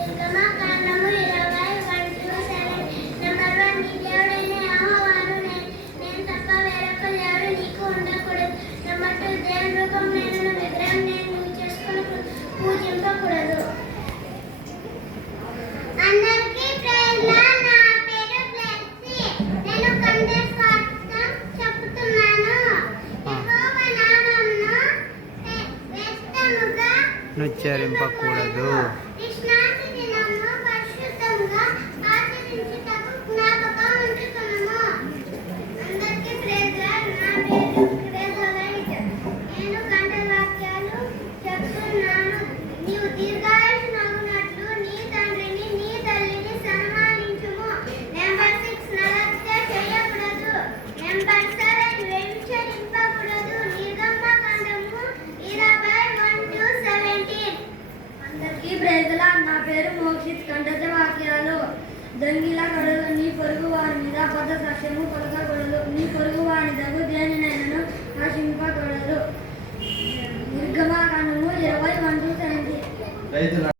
నిర్గమకాండము 20:1-7. నంబర్ 1, నీ దేవుడైన యెహోవాను నేను తప్ప వేరొక దేవుడు నీకు ఉండకూడదు. నంబర్ 2, దేవుని రూపం నేను విగ్రహం నువ్వు చేసుకుని పూజింపకూడదు. అందరికీ ప్రైజ్ లార్డ్. నా పేరు బ్లెస్సీ. నేను కంటెంట్ వాక్యం చెప్తున్నాను. యెహోవా నామమును వ్యర్థముగా ఉచ్చరింపకూడదు. విశ్రాంతి దినమును పరిశుద్ధంగా ఆచరించుటకు జ్ఞాపకం ఉంచుకొనుము. అందరికీ ప్రైజ్ లార్డ్. నా పేరు క్రేజోలైట్. నేను కంటెంట్ వాక్యాలు చెప్తున్నాను. నీవు దీర్ఘాయుష్నగునట్లు నీ తండ్రిని నీ తల్లిని సన్మానించుము. నెంబర్ 6, నరహత్య చేయకూడదు. నెంబర్ 7, వ్యభిచరింపకూడదు. నిర్గమకాండము 20:1-17. అందరికీ ప్రైజ్ లార్డ్. నా పేరు మోక్షిత్. కంటత వాక్యాలు: దొంగిలకూడదు, నీ పొరుగు వారి మీద అబద్ధ సాక్ష్యము పలకకూడదు, నీ పొరుగు వాని దగ్గు దేనినైనను ఆశింపకూడదు. నిర్గమకాండము 20:1-17.